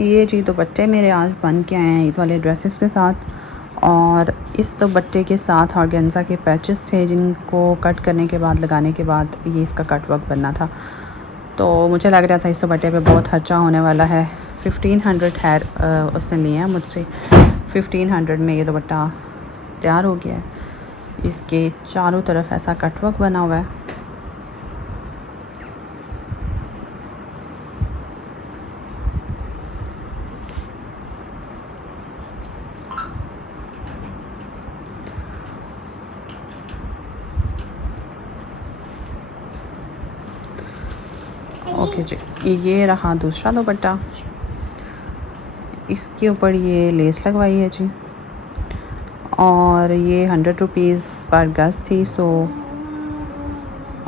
ये जी दुपट्टे मेरे आज बन के आए हैं ईद वाले ड्रेसेस के साथ, और इस दुपट्टे के साथ ऑर्गेन्जा के पैचेस थे जिनको कट करने के बाद लगाने के बाद ये इसका कट वर्क बनना था। तो मुझे लग रहा था इस दुपट्टे पे बहुत खर्चा होने वाला है। 1500 खैर उसने लिए हैं मुझसे। 1500 में ये दुपट्टा तैयार हो गया है। इसके चारों तरफ ऐसा कट वर्क बना हुआ है। ओके जी, ये रहा दूसरा दुपट्टा। इसके ऊपर ये लेस लगवाई है जी, और ये 100 रुपीज़ पर गज़ थी। सो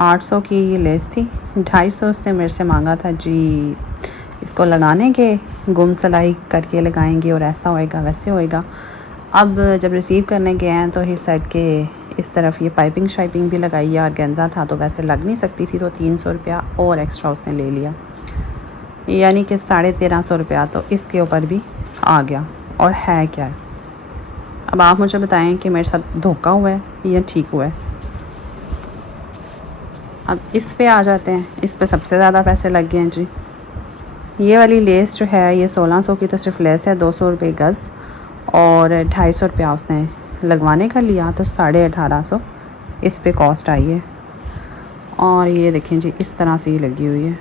800 की ये लेस थी। 250 उसने मेरे से मांगा था जी। इसको लगाने के गुम सिलाई करके लगाएंगे और ऐसा होएगा वैसे होएगा। अब जब रिसीव करने गए हैं तो इस साइड के इस तरफ ये पाइपिंग शाइपिंग भी लगाई है। ऑर्गेन्जा था तो वैसे लग नहीं सकती थी, तो 300 रुपया और एक्स्ट्रा उसने ले लिया, यानी कि 1350 रुपया तो इसके ऊपर भी आ गया। और है क्या है, अब आप मुझे बताएं कि मेरे साथ धोखा हुआ है या ठीक हुआ है। अब इस पे आ जाते हैं। इस पे सबसे ज़्यादा पैसे लग गए हैं जी। ये वाली लेस जो है ये 1600 की तो सिर्फ लेस है, 200 रुपये गज़, और 250 रुपया उसने लगवाने का लिया, तो 1850 इस पे कॉस्ट आई है। और ये देखें जी, इस तरह से ये लगी हुई है।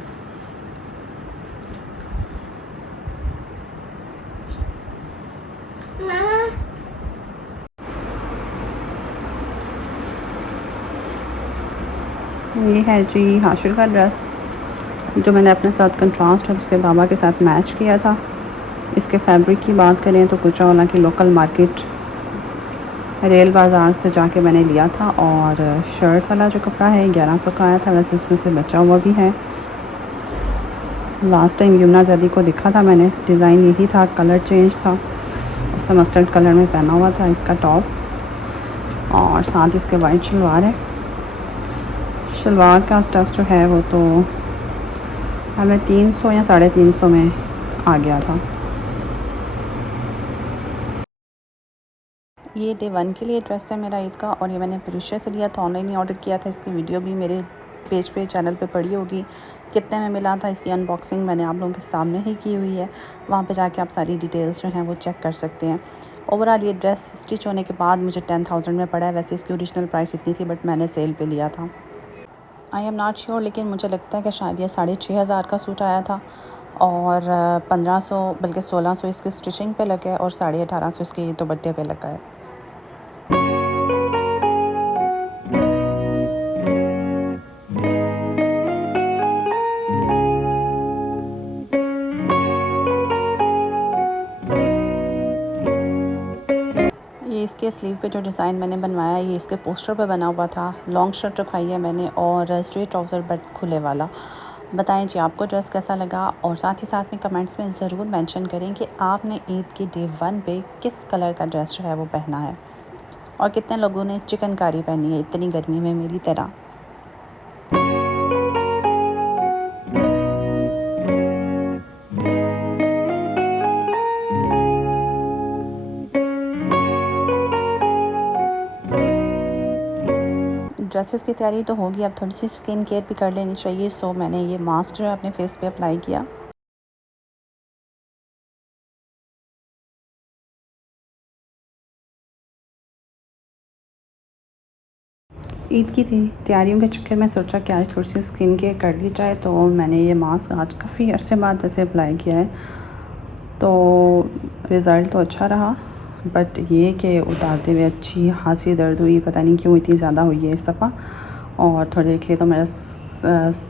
ये है जी हाशिर का ड्रेस जो मैंने अपने साथ कंट्रास्ट और उसके बाबा के साथ मैच किया था। इसके फैब्रिक की बात करें तो गुजरावाला की लोकल मार्केट रेल बाज़ार से जाके मैंने लिया था, और शर्ट वाला जो कपड़ा है 1100 का आया था। वैसे उसमें से बचा हुआ भी है। लास्ट टाइम यमुना ज़ैदी को दिखा था मैंने, डिज़ाइन यही था, कलर चेंज था। उससे मस्टर्ड कलर में पहना हुआ था इसका टॉप, और साथ इसके वाइट शलवार है। शलवार का स्टफ़ जो है वो तो हमें 300 या 350 में आ गया था। ये डे 1 के लिए ड्रेस है मेरा ईद का, और ये मैंने परीशा से लिया था, ऑनलाइन ही ऑर्डर किया था। इसकी वीडियो भी मेरे पेज पे चैनल पे पड़ी होगी, कितने में मिला था। इसकी अनबॉक्सिंग मैंने आप लोगों के सामने ही की हुई है। वहाँ पे जाके आप सारी डिटेल्स जो हैं वो चेक कर सकते हैं। ओवरऑल ये ड्रेस स्टिच होने के बाद मुझे 10,000 में पड़ा है। वैसे इसकी ओरिजिनल प्राइस इतनी थी, बट मैंने सेल पे लिया था। आई एम नॉट श्योर, लेकिन मुझे लगता है कि शायद ये 6500 का सूट आया था, और 1500 बल्कि 1600 इसके स्टिचिंग पे लगे, और 1850 इसके ये दुपट्टे पे लगा है। ये इसके स्लीव पे जो डिज़ाइन मैंने बनवाया है ये इसके पोस्टर पे बना हुआ था। लॉन्ग शर्ट रखवाई है मैंने, और स्ट्रेट ट्राउज़र बट खुले वाला। बताएं जी आपको ड्रेस कैसा लगा, और साथ ही साथ में कमेंट्स में ज़रूर मेंशन करें कि आपने ईद के डे 1 पे किस कलर का ड्रेस जो है वो पहना है, और कितने लोगों ने चिकनकारी पहनी है इतनी गर्मी में मेरी तरह। ड्रेसेस की तैयारी तो होगी, अब थोड़ी सी स्किन केयर भी कर लेनी चाहिए। सो मैंने ये मास्क जो है अपने फेस पे अप्लाई किया। ईद की थी तैयारियों के चक्कर में सोचा कि आज थोड़ी सी स्किन केयर कर ली जाए, तो मैंने ये मास्क आज काफ़ी अरसे बाद वैसे अप्लाई किया है। तो रिज़ल्ट तो अच्छा रहा, बट ये कि उतारते हुए अच्छी खांसी दर्द हुई, पता नहीं क्यों इतनी ज़्यादा हुई है इस दफ़ा। और थोड़ी देर के लिए तो मेरा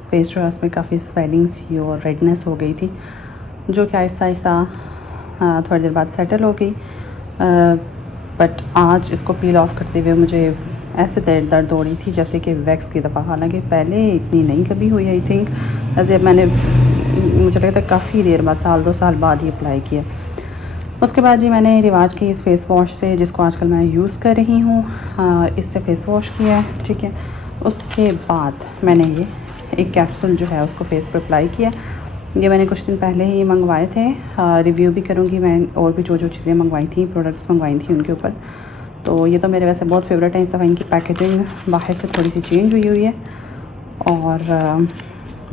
फेस जो है उसमें काफ़ी स्वेलिंग सी और रेडनेस हो गई थी, जो कि आहिस्ता आहिस्ता थोड़ी देर बाद सेटल हो गई। बट आज इसको पील ऑफ करते हुए मुझे ऐसे दर्द हो रही थी जैसे कि वैक्स की दफ़ा, हालांकि पहले इतनी नहीं कभी हुई। आई थिंक ऐसे मैंने, मुझे लगता है काफ़ी देर बाद, 1-2 साल बाद ही अप्लाई किया। उसके बाद जी मैंने रिवाज की इस फेस वॉश से, जिसको आजकल मैं यूज़ कर रही हूँ, इससे फ़ेस वॉश किया है, ठीक है। उसके बाद मैंने ये एक कैप्सूल जो है उसको फेस पे अप्लाई किया, ये मैंने कुछ दिन पहले ही मंगवाए थे। रिव्यू भी करूँगी मैं, और भी जो जो चीज़ें मंगवाई थी, प्रोडक्ट्स मंगवाई थी उनके ऊपर। तो ये तो मेरे वैसे बहुत फेवरेट है। इस दफ़ा इनकी पैकेजिंग बाहर से थोड़ी सी चेंज हुई है और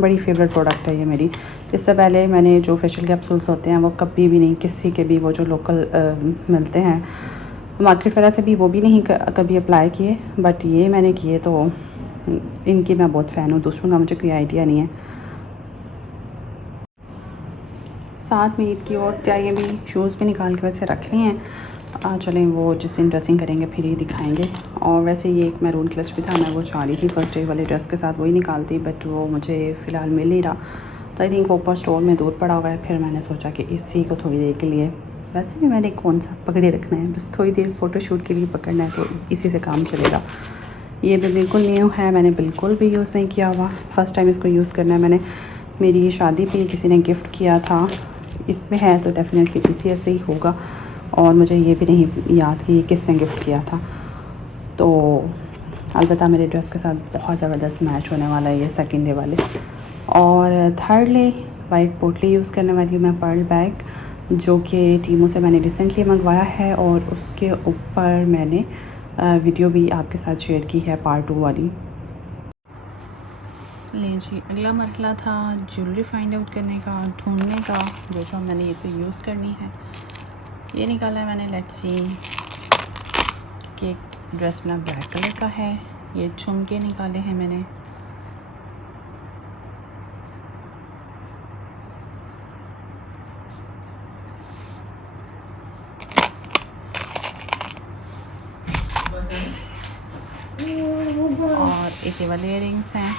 बड़ी फेवरेट प्रोडक्ट है ये मेरी। इससे पहले मैंने जो फेशियल कैप्सूल्स होते हैं वो कभी भी नहीं, किसी के भी, वो जो लोकल मिलते हैं मार्केट वगैरह से भी, वो भी नहीं कभी अप्लाई किए। बट ये मैंने किए तो इनकी मैं बहुत फ़ैन हूँ। दूसरों का मुझे कोई आइडिया नहीं है। साथ में ईद की और तैयारियाँ भी, शूज़ भी निकाल के वैसे रख ली हैं। चलें वो जिस दिन ड्रेसिंग करेंगे फिर ही दिखाएंगे। और वैसे ये एक मैरून क्लच भी था, मैं वो चाह रही थी फर्स्ट डे वाले ड्रेस के साथ वही निकालती, बट वो मुझे फ़िलहाल मिल नहीं रहा। तो आई थिंक वो ऊपर स्टोर में दूर पड़ा हुआ है। फिर मैंने सोचा कि इसी को थोड़ी देर के लिए, वैसे भी मैंने कौन सा पकड़े रखना है, बस थोड़ी देर फ़ोटोशूट के लिए पकड़ना है, तो इसी से काम चलेगा। ये भी बिल्कुल न्यू है, मैंने बिल्कुल भी यूज़ नहीं किया हुआ, फ़र्स्ट टाइम इसको यूज़ करना है मैंने। मेरी शादी पे किसी ने गिफ्ट किया था, इसमें है तो डेफ़िनेटली इसी से ही होगा। और मुझे ये भी नहीं याद कि किसने गिफ्ट किया था। तो अलबत्ता मेरे ड्रेस के साथ बहुत ज़बरदस्त मैच होने वाला है ये सेकंड डे वाले। और थर्डली वाइट पोटली यूज़ करने वाली हूँ मैं, पर्ल बैग, जो कि टीमो से मैंने रिसेंटली मंगवाया है। और उसके ऊपर मैंने वीडियो भी आपके साथ शेयर की है, पार्ट 2 वाली। लें जी, अगला मरहला था ज्वेलरी फाइंड आउट करने का, ढूंढने का, जो मैंने ये तो यूज़ करनी है। ये निकाला है मैंने, लेट्स सी कि एक ड्रेस मेरा ब्लैक कलर का है। ये झुमके निकाले हैं मैंने। और एक ये वाले इयरिंग्स हैं।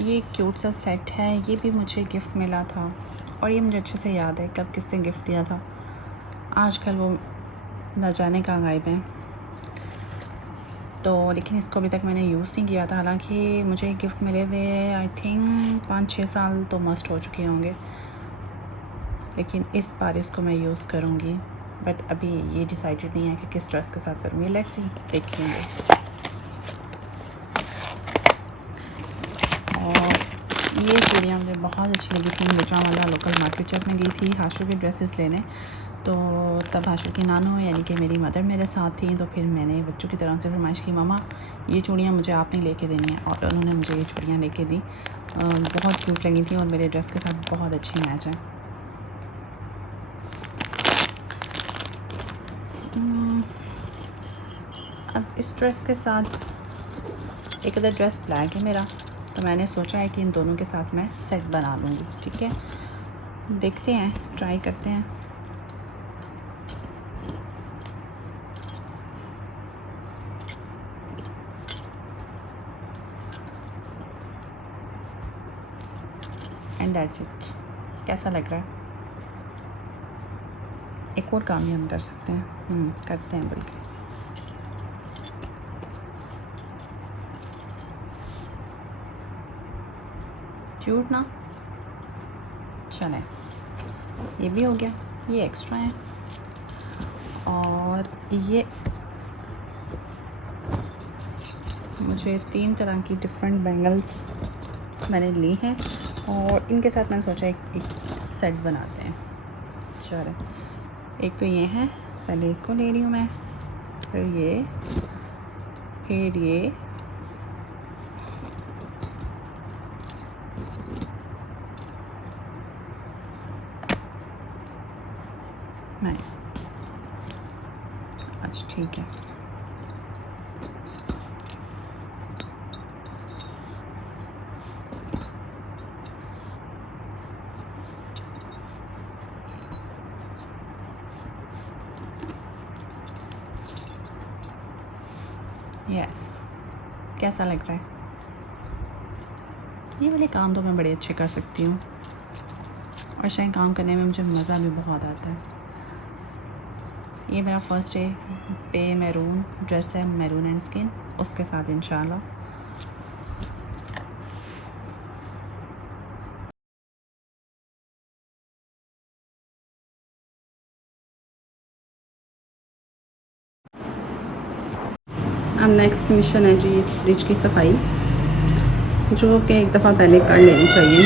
ये क्यूट सा सेट है, ये भी मुझे गिफ्ट मिला था और ये मुझे अच्छे से याद है कब किसने गिफ्ट दिया था। आजकल वो न जाने कहाँ गायब हैं। तो लेकिन इसको अभी तक मैंने यूज़ नहीं किया था। हालांकि मुझे गिफ्ट मिले हुए आई थिंक 5-6 साल तो मस्ट हो चुके होंगे, लेकिन इस बार इसको मैं यूज़ करूँगी। बट अभी ये डिसाइडेड नहीं है कि किस ड्रेस के साथ करूँगी। लेट्स सी, देखेंगे। ये चूड़ियाँ मुझे बहुत अच्छी लगी थी। गुजरांवाला लोकल मार्केट जब मैं गई थी हाशु के ड्रेसेस लेने, तो तब हाशु की नानो यानी कि मेरी मदर मेरे साथ थी। तो फिर मैंने बच्चों की तरह से फरमाइश की, मामा ये चूड़ियाँ मुझे आपने लेके देनी है, और उन्होंने मुझे ये चूड़ियाँ लेके दी। बहुत क्यूट लगी थी और मेरे ड्रेस के साथ बहुत अच्छी मैच है। अब इस ड्रेस के साथ एक अदर ड्रेस ब्लैक है मेरा, तो मैंने सोचा है कि इन दोनों के साथ मैं सेट बना लूँगी। ठीक है, देखते हैं, ट्राई करते हैं। And that's it. कैसा लग रहा है? एक और काम ही हम कर सकते हैं, करते हैं बल्कि। क्यूट ना? चलें, ये भी हो गया, ये एक्स्ट्रा है। और ये मुझे 3 तरह की डिफरेंट बैंगल्स मैंने ली हैं और इनके साथ मैंने सोचा एक सेट बनाते हैं। चलें, एक तो ये है, पहले इसको ले रही हूँ मैं, फिर ये नहीं, अच्छा ठीक है। यस, कैसा लग रहा है? ये वाले काम तो मैं बड़े अच्छे कर सकती हूँ। और शायद काम करने में मुझे मज़ा भी बहुत आता है। ये मेरा फ़र्स्ट डे पे मैरून ड्रेस है, मैरून एंड स्किन, उसके साथ इंशाल्लाह। अब नेक्स्ट मिशन है जी फ्रिज की सफाई, जो कि एक दफ़ा पहले कर लेनी चाहिए।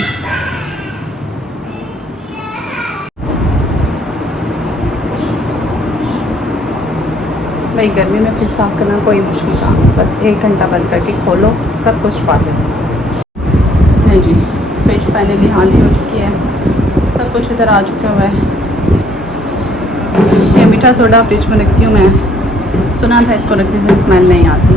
भाई गर्मी में फ्रिज साफ़ करना कोई मुश्किल काम नहीं, बस 1 घंटा बंद करके खोलो, सब कुछ पा लो। नहीं जी, फ्रिज फाइनली खाली हो चुकी है, सब कुछ इधर आ चुका हुआ है। ये मीठा सोडा फ्रिज में रखती हूँ मैं, सुना था इसको रखने से स्मेल नहीं आती।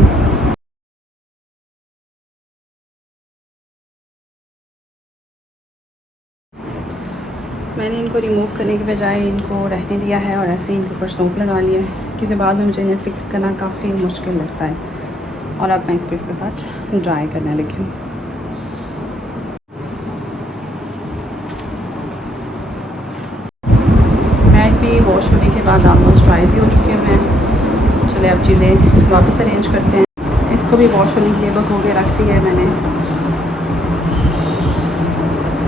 मैंने इनको रिमूव करने के बजाय इनको रहने दिया है और ऐसे ही इनके ऊपर सोप लगा लिया है, क्योंकि बाद में मुझे इन्हें फ़िक्स करना काफ़ी मुश्किल लगता है। और अब मैं इसको इसके साथ ड्राई करने लगी हूँ। मैट भी वॉश होने के बाद ऑलमोस्ट ड्राई भी हो चुके हैं। चले अब चीज़ें वापस अरेंज करते हैं। इसको भी वॉश होने के लिए धो के रख दी है मैंने,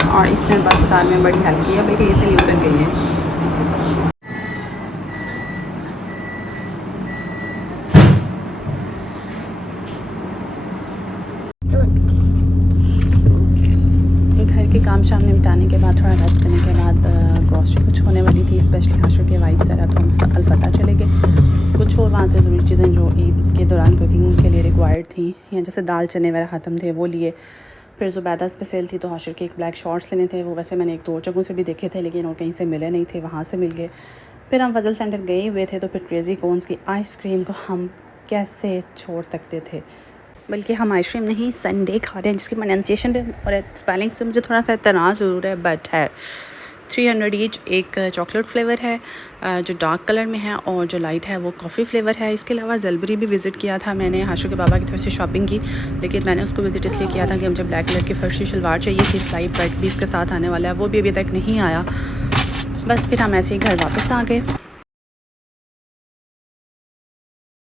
और इसने बर्फ़दार में बड़ी हेल्प की है, बल्कि इजीली उतर गई है। घर के काम शाम निपटाने के बाद, थोड़ा रेस्ट करने के बाद ग्रॉसरी कुछ होने वाली थी, स्पेशली हाशर के वाइफ ज़रा तो हम अलफता चले गए। कुछ और वहाँ से ज़रूरी चीज़ें जो ईद के दौरान कुकिंग के लिए रिक्वायर्ड थी, या जैसे दाल चने वगैरह ख़त्म थे वो लिए। फिर ज़ुबैदा स्पेशल थी तो हाशर के एक ब्लैक शॉर्ट्स लेने थे, वो वैसे मैंने 1-2 जगहों से भी देखे थे लेकिन और कहीं से मिले नहीं थे, वहाँ से मिल गए। फिर हम फजल सेंटर गए हुए थे, तो फिर क्रेज़ी कोन्स की आइसक्रीम को हम कैसे छोड़ सकते थे। बल्कि हम आइसक्रीम नहीं संडे खा रहे हैं, जिसकी प्रोनाउंसिएशन पे और स्पेलिंग से मुझे थोड़ा सा इतराज़ ज़रूर है, बट है 300 ईच। एक चॉकलेट फ्लेवर है जो डार्क कलर में है, और जो लाइट है वो कॉफ़ी फ्लेवर है। इसके अलावा जलबरी भी विज़िट किया था मैंने, हाशर के बाबा की तरफ से शॉपिंग की, लेकिन मैंने उसको विज़िट इसलिए किया था कि मुझे ब्लैक कलर की फर्शी शलवार चाहिए थी, स्लाइट ब्राइट भी इसके साथ आने वाला है, वो भी अभी तक नहीं आया। बस फिर हम ऐसे ही घर वापस आ गए।